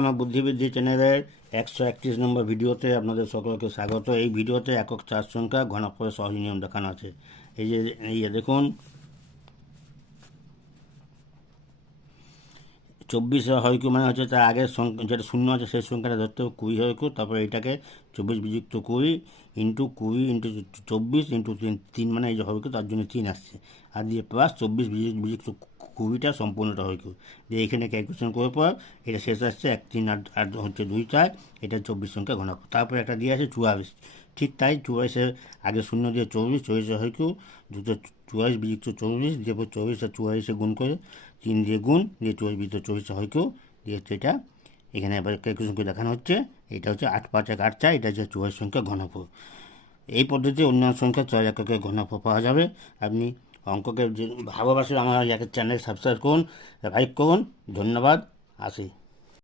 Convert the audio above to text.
আমার বুদ্ধিবৃদ্ধি চ্যানেলের 131 নম্বর ভিডিওতে আপনাদের সকলকে স্বাগত। এই ভিডিওতে একক চার সংখ্যা ঘনফলের সহজ নিয়ম দেখানো আছে। এই যে দেখুন 24 হয় কিউ মানে হচ্ছে তার আগের সংখ্যা যেটা শূন্য আছে সেই সংখ্যাটা ধরতে হবে 20 হয় কিউ, তারপরে এটাকে 24 বিযুক্ত 20 ইন্টু 20 ইন্টু 24 ইন্টু 3 মানে এই যে হয় কিউ, তার জন্য 3 আসছে, আর দিয়ে প্লাস 24 বিযুক্ত 20টা সম্পূর্ণটা হয় কিউ দিয়ে এখানে ক্যালকুলেশন করার পর এটা শেষ আসছে 1 3 8 হচ্ছে 2 4, এটা 24 সংখ্যা ঘনফল। তারপরে একটা দিয়ে আছে 44, ঠিক তাই 44-এর আগে শূন্য দিয়ে 24 হয় কিউ, 44 বিযুক্ত 24 দিয়ে 24 আর 44-এ গুণ করে 3 দিয়ে গুণ দিয়ে 24 বিযুক্ত 24 হয় কিউ দিয়ে হচ্ছে এটা এখানে আবার ক্যালকুলেশন করে দেখানো হচ্ছে। এটা হচ্ছে 8 5 1 8 4, এটা হচ্ছে 44 সংখ্যা ঘনফল। এই পদ্ধতিতে অন্যান্য সংখ্যা 4 এককের ঘনফল পাওয়া যাবে। আপনি অঙ্ককে যে ভালোবাসে আমার চ্যানেল সাবস্ক্রাইব করুন, লাইক করুন। ধন্যবাদ। আসি।